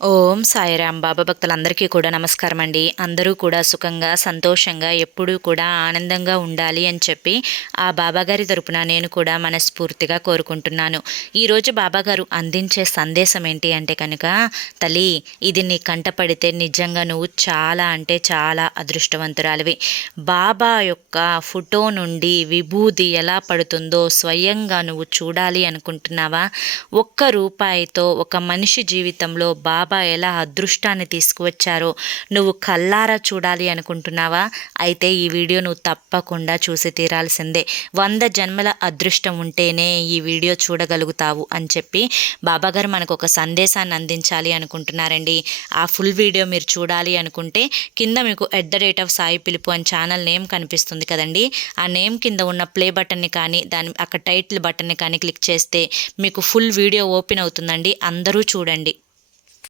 ఓం సాయిరాం. బాబా భక్తులందరికీ కూడా నమస్కారం అండి. అందరూ కూడా సుఖంగా సంతోషంగా ఎప్పుడూ కూడా ఆనందంగా ఉండాలి అని చెప్పి ఆ బాబాగారి తరపున నేను కూడా మనస్ఫూర్తిగా కోరుకుంటున్నాను. ఈరోజు బాబాగారు అందించే సందేశం ఏంటి అంటే కనుక, తల్లి ఇది నీ కంటపడితే నిజంగా నువ్వు చాలా అంటే చాలా అదృష్టవంతురాలివి. బాబా యొక్క ఫోటో నుండి విభూది ఎలా పడుతుందో స్వయంగా నువ్వు చూడాలి అనుకుంటున్నావా? ఒక్క రూపాయితో ఒక మనిషి జీవితంలో బాబా ఎలా అదృష్టాన్ని తీసుకువచ్చారో నువ్వు కల్లారా చూడాలి అనుకుంటున్నావా? అయితే ఈ వీడియో నువ్వు తప్పకుండా చూసి తీరాల్సిందే. 100 జన్మల అదృష్టం ఉంటేనే ఈ వీడియో చూడగలుగుతావు అని చెప్పి బాబాగారు మనకు ఒక సందేశాన్ని అందించాలి అనుకుంటున్నారండి. ఆ ఫుల్ వీడియో మీరు చూడాలి అనుకుంటే కింద మీకు @సాయి పిలుపు అని ఛానల్ నేమ్ కనిపిస్తుంది కదండి. ఆ నేమ్ కింద ఉన్న ప్లే బటన్ని కానీ అక్కడ టైటిల్ బటన్ని కానీ క్లిక్ చేస్తే మీకు ఫుల్ వీడియో ఓపెన్ అవుతుందండి. అందరూ చూడండి.